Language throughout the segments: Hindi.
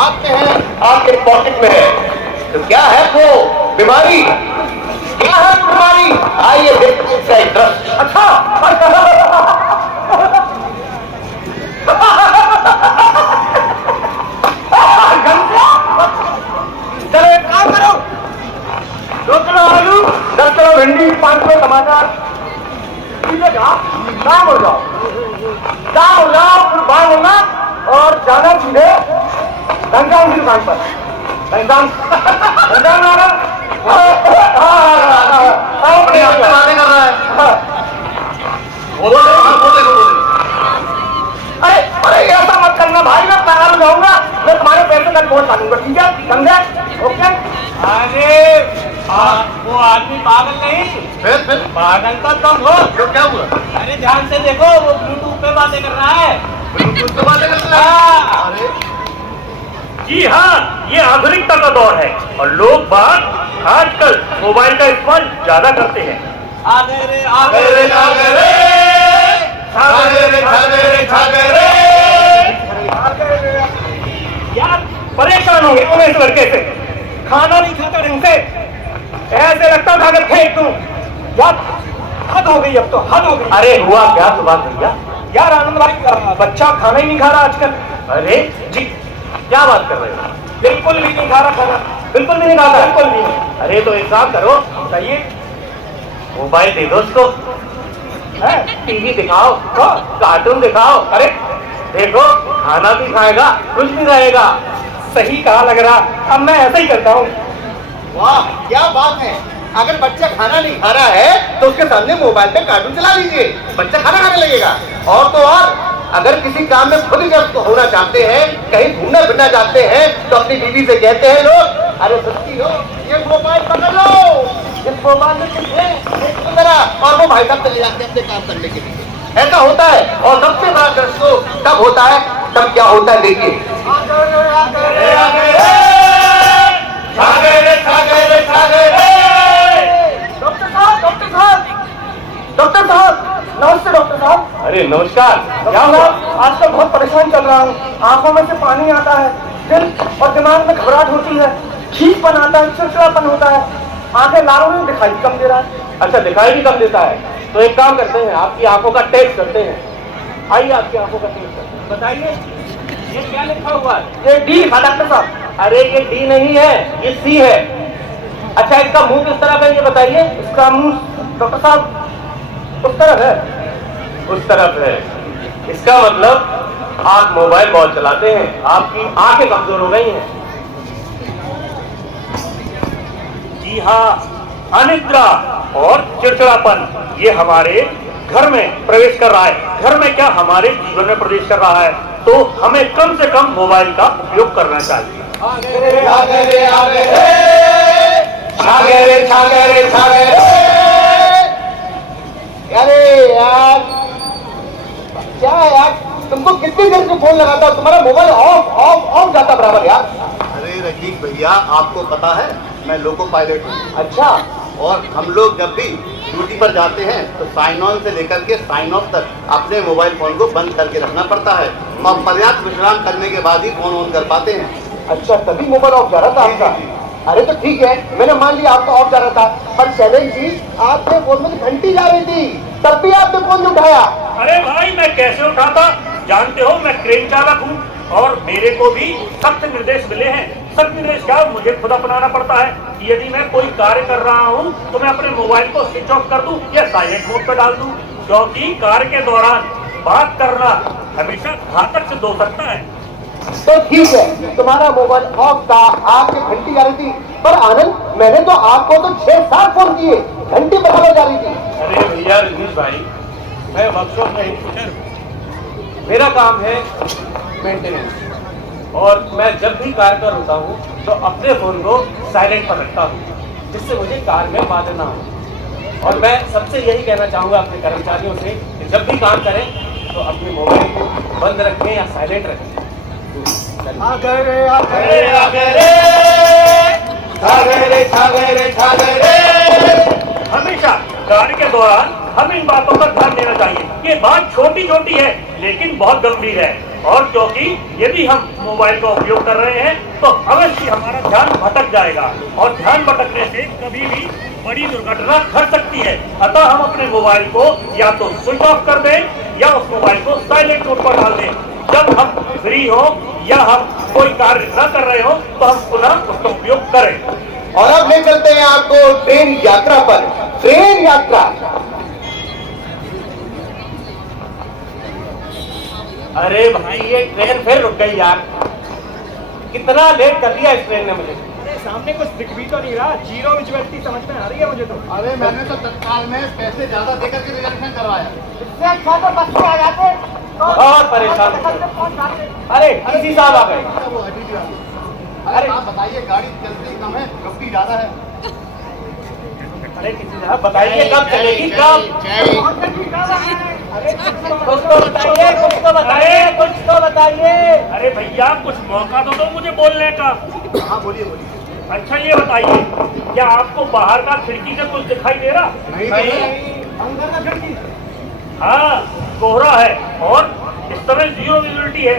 हाथ में है, आपके पॉकेट में है, तो क्या है वो बीमारी? क्या है बीमारी? आइए देखते हैं इसका एक दृश्य। अच्छा चलो एक काम करो, 2 किलो आलू, 10 किलो भिंडी, 5 किलो टमाटर, काम हो जाओ, फिर बाहर होना और जाना सीधे घनश्याम की दुकान पर। घनश्याम बातें कर रहा है। अरे ऐसा मत करना भाई, मैं पागल हो जाऊंगा, मैं तुम्हारे पैसे तक पहुंच पाऊंगा, ठीक है? समझे? ओके। अरे वो आदमी पागल नहीं, फिर पागल तो तुम हो। तो क्या हुआ? अरे ध्यान से देखो, वो ब्लूटूथ पे बातें कर रहा है। ब्लूटूथ पे बातें कर रहा है? अरे जी हाँ, ये आधुनिकता का दौर है और लोग बात आजकल मोबाइल का इस्तेमाल ज्यादा करते हैं। आगे रे आगे रे आगे रे यार परेशान हो गए तुम इस लड़के से, खाना नहीं खाता ढंग से, ऐसे लगता उठा कर फेंक दूं। यार हद हो गई, अब तो हद हो गई। अरे हुआ क्या सुभाष भैया? यार आनंद भाई, बच्चा खाना ही नहीं खा रहा आजकल। अरे जी, क्या बात कर रहे हो? बिल्कुल भी नहीं खा रहा खाना, बिल्कुल भी नहीं खाता? बिल्कुल भी नहीं। अरे तो एक काम करो, बताइए। मोबाइल दे दो उसको, टीवी दिखाओ, कार्टून दिखाओ, अरे देखो खाना भी खाएगा, खुश भी रहेगा। सही कहा लग रहा, अब मैं ऐसा ही करता हूँ। वाह क्या बात है! अगर बच्चा खाना नहीं खा रहा है तो उसके सामने मोबाइल पे कार्टून चला लीजिए, बच्चा खाना खाने लगेगा। और तो और अगर किसी काम में खुद व्यस्त होना चाहते हैं, कहीं घूमना फिरना चाहते हैं, तो अपनी बीवी से कहते हैं लोग, अरे सच्ची हो ये मोबाइल पकड़ लो, इस मोबाइल में कुछ है देखो जरा, और वो भाई साहब चले जाते हैं अपने काम करने के लिए। ऐसा होता है। और सबसे बड़ा दृश्य तो तब होता है, तब क्या होता है देखिए। डॉक्टर साहब, नमस्ते डॉक्टर साहब। अरे नमस्कार, क्या हुआ? आजकल बहुत परेशान चल रहा हूँ, आंखों में से पानी आता है, दिल और दिमाग में घबराहट होती है, खींचपन आता है, चिड़चिड़ापन होता है, आंखें लालों में दिखाई कम दे रहा है। अच्छा दिखाई भी कम देता है, तो एक काम करते हैं, आपकी आंखों का टेस्ट करते हैं। आइए आपकी आंखों का टेस्ट करते हैं। बताइए ये क्या लिखा हुआ है? ये डी लिखा डॉक्टर साहब। अरे ये डी नहीं है, ये सी है। अच्छा इसका मुंह किस तरफ है ये बताइए? इसका मुंह डॉक्टर साहब उस तरफ है। उस तरफ है, इसका मतलब आप मोबाइल बहुत चलाते हैं, आपकी आंखें कमजोर हो गई हैं। जी हाँ, अनिद्रा और चिड़चिड़ापन ये हमारे घर में प्रवेश कर रहा है। घर में क्या, हमारे जीवन में प्रवेश कर रहा है, तो हमें कम से कम मोबाइल का उपयोग करना चाहिए। अरे यार क्या है यार, तुमको कितनी देर से फोन लगाता हूं, तुम्हारा मोबाइल ऑफ ऑफ ऑफ जाता बराबर यार। अरे रकीब भैया, आपको पता है मैं लोको पायलट हूँ। अच्छा, और हम लोग जब भी ड्यूटी पर जाते हैं तो साइन ऑन से लेकर के साइन ऑफ तक अपने मोबाइल फोन को बंद करके रखना पड़ता है और पर्याप्त विश्राम करने के बाद ही फोन ऑन कर पाते हैं। अच्छा तभी मोबाइल ऑफ जा रहा था आपका? अरे तो ठीक है, मैंने मान लिया आपका ऑफ जा रहा था, पर चैलेंज जी आपके फोन में घंटी जा रही थी, तब भी आपने फोन नहीं उठाया। अरे भाई मैं कैसे उठाता, जानते हो मैं क्रेन चालक हूँ और मेरे को भी सख्त निर्देश मिले हैं। सख्त निर्देश क्या, मुझे खुद अपनाना पड़ता है कि यदि मैं कोई कार्य कर रहा हूँ तो मैं अपने मोबाइल को स्विच ऑफ कर दूं या साइलेंट मोड पर डाल दूं, क्योंकि कार्य के दौरान बात करना हमेशा घातक सिद्ध हो सकता है। तो ठीक है, तुम्हारा मोबाइल ऑफ था, आपकी घंटी जा रही थी, पर आनंद मैंने तो आपको तो 6-7 फोन किए, घंटी बराबर जा रही थी। अरे भैया रजनीश भाई, मैं वर्कशॉप में इंजीनियर हूं, मेरा काम है मेंटेनेंस, और मैं जब भी कार्य कर होता हूँ तो अपने फोन को साइलेंट पर रखता हूँ, जिससे मुझे कार्य में बाधा ना हो। और मैं सबसे यही कहना चाहूँगा अपने कर्मचारियों से कि जब भी काम करें तो अपने मोबाइल को बंद रखें या साइलेंट रखें। हमेशा कार्य के दौरान हम इन बातों पर ध्यान देना चाहिए। ये बात छोटी छोटी है लेकिन बहुत गंभीर है। और क्योंकि यदि हम मोबाइल का उपयोग कर रहे हैं तो अवश्य हमारा ध्यान भटक जाएगा और ध्यान भटकने से कभी भी बड़ी दुर्घटना घट सकती है। अतः हम अपने मोबाइल को या तो स्विच ऑफ कर दें या उस मोबाइल को साइलेंट मोड पर डाल दें। जब हम फ्री हो या हम कोई कार्य न कर रहे हो तो हम पुनः उसका उपयोग करें। और अब ले चलते हैं आपको ट्रेन यात्रा पर। ट्रेन यात्रा, अरे भाई ये ट्रेन फिर रुक गई यार, कितना लेट कर दिया इस ट्रेन ने मुझे। सामने कुछ दिख भी तो नहीं रहा, जीरो विजुअलिटी समझ में आ रही है मुझे तो। अरे मैंने तो तत्काल में पैसे ज्यादा देकर के रिजर्वेशन करवाया। इससे अच्छा तो बस में आ जाते बहुत परेशान। अरे किसी साहब आ गए। वो अजीब बात है। अरे आप बताइए, गाड़ी चलती कम है, रुकती ज्यादा है। अरे किसी साहब बताइए कब चलेगी, कब? अरे कुछ तो बताइए, कुछ तो बताइए, कुछ तो बताइए। अरे भैया कुछ मौका तो दो मुझे बोलने का। हाँ बोलिए बोलिए। अच्छा ये बताइए, क्या आपको बाहर का खिड़की से कुछ दिखाई दे रहा? अंदर का खिड़की। हाँ, कोहरा है और इस समय जीरो विजिबिलिटी है।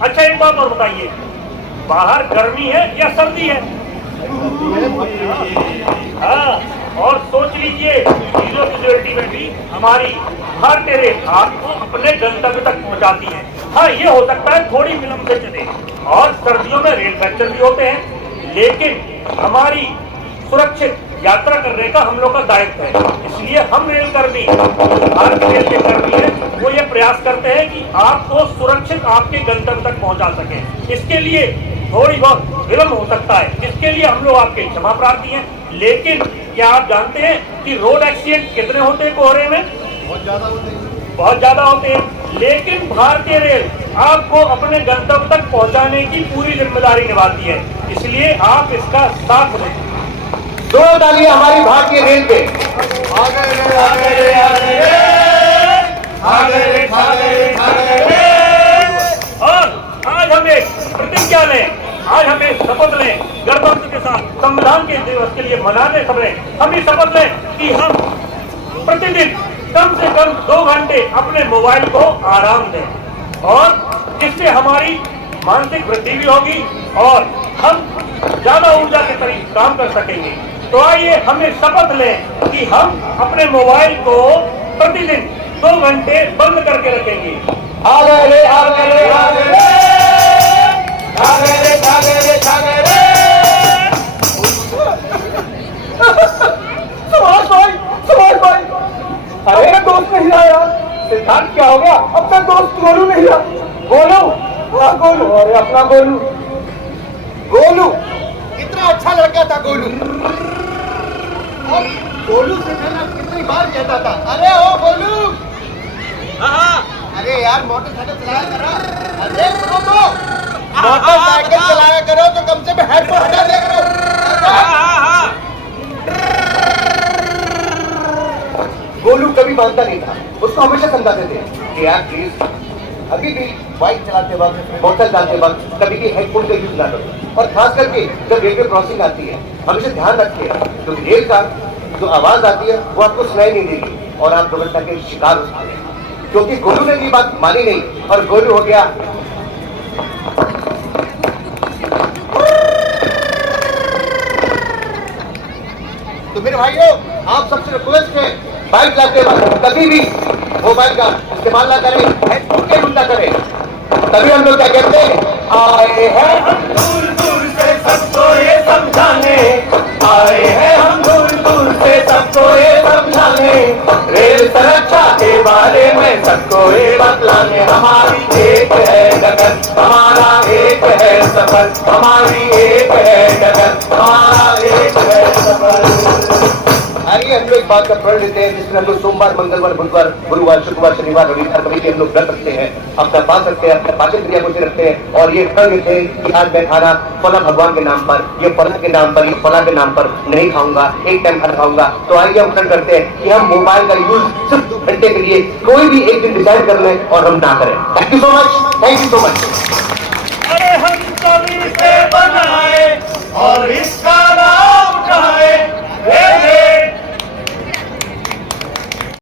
अच्छा एक बात और बताइए, बाहर गर्मी है या सर्दी है? हाँ, और सोच लीजिए जीरो विजिबिलिटी में भी हमारी हर ट्रेन आपको अपने गंतव्य तक पहुंचाती है। हाँ, ये हो सकता है थोड़ी विलंब से चले और सर्दियों में रेल फ्रैक्चर भी होते हैं, लेकिन हमारी सुरक्षित यात्रा करने का हम लोग का दायित्व है। इसलिए हम रेल कर्मी, भारत रेल के कर्मी हैं, वो ये प्रयास करते हैं कि आपको सुरक्षित आपके गंतव्य तक पहुंचा सकें। इसके लिए थोड़ी बहुत विलंब हो सकता है, जिसके लिए हम लोग आपके क्षमा प्रार्थी हैं। लेकिन क्या आप जानते हैं कि रोड एक्सीडेंट कितने होते हैं कोहरे में? बहुत ज्यादा होते हैं। बहुत ज्यादा होते हैं, लेकिन भारतीय रेल आपको अपने गंतव्य तक पहुंचाने की पूरी जिम्मेदारी निभाती है। इसलिए आप इसका साथ दें। दो तालियां हमारी भारतीय रेल पे। और आज हम एक प्रतिज्ञा लें, आज हम एक शपथ लें, गणतंत्र के साथ संविधान के दिवस के लिए मनाने समय हम ये शपथ लें कि हम प्रतिदिन कम से कम 2 घंटे अपने मोबाइल को आराम दें और जिससे हमारी मानसिक वृद्धि भी होगी और हम ज्यादा ऊर्जा के करीब काम कर सकेंगे। तो आइए हम ये शपथ लें कि हम अपने मोबाइल को प्रतिदिन 2 घंटे बंद करके रखेंगे। आ गए रे, आ गए रे, आ गए रे, आ गए रे, आ गए रे, आ गए रे। सुभाष भाई, अरे दोस्त नहीं आया। सिद्धांत क्या हो गया? अपना दोस्त गोलू नहीं आया। गोलू? हाँ गोलू, अरे अपना गोलू। गोलू कितना अच्छा लड़का था गोलू। और गोलू से मैं कितनी बार कहता था, अरे ओ गोलू, अरे यार मोटरसाइकिल चलाया करो। अरे सुनो तो, मोटरसाइकिल चलाया करो तो कम से कम हेडफोन हटा दिया करो। गोलू कभी मानता नहीं था, उसको हमेशा समझाते थे कि यार प्लीज अभी भी बाइक चलाते वक्त, मोटर चलाते वक्त कभी भी हेडफोन का यूज ना करो। और खास करके जब रेलवे क्रॉसिंग आती है हमेशा ध्यान रखिए, क्योंकि रेल का जो आवाज आती है वो आपको सुनाई नहीं देगी और आप दुर्घटना के शिकार हो सकते हैं। क्योंकि गोलू ने ये बात मानी नहीं और गोलू हो गया। तो मेरे भाइयों, आप सबसे रिक्वेस्ट है, बाइक चलाते वक्त कभी भी मोबाइल का इस्तेमाल ना करें, हेडफोन का यूज ना करें। तभी हम लोग क्या कहते हैं, आए हैं हम दूर दूर से सबको ये समझाने, आए हैं हम दूर दूर से सबको ये समझाने, रेल सुरक्षा के बारे में सबको ये बतलाने। हमारी एक है डगर, हमारा एक है सफर, हमारी एक है डगर, हमारा एक है सफर। आइए हम लोग बात का प्रण लेते हैं, जिसमें हम लोग सोमवार, मंगलवार, बुधवार, गुरुवार, शुक्रवार, शनिवार, रविवार कभी भी हम लोग व्रत रखते हैं, अपना पास रखते हैं, अपना पाचन क्रिया को रखते हैं और ये प्रण लेते हैं कि आज मैं खाना फला भगवान के नाम पर, ये फला के नाम पर, ये फला के नाम पर नहीं खाऊंगा, एक टाइम खाना खाऊंगा। तो आइए हम प्रण करते हैं कि हम मोबाइल का यूज सिर्फ 2 घंटे के लिए कोई भी एक दिन डिसाइड कर लें और हम ना करें। Thank you so much, thank you so much. अरे हम कभी से बनाए और इस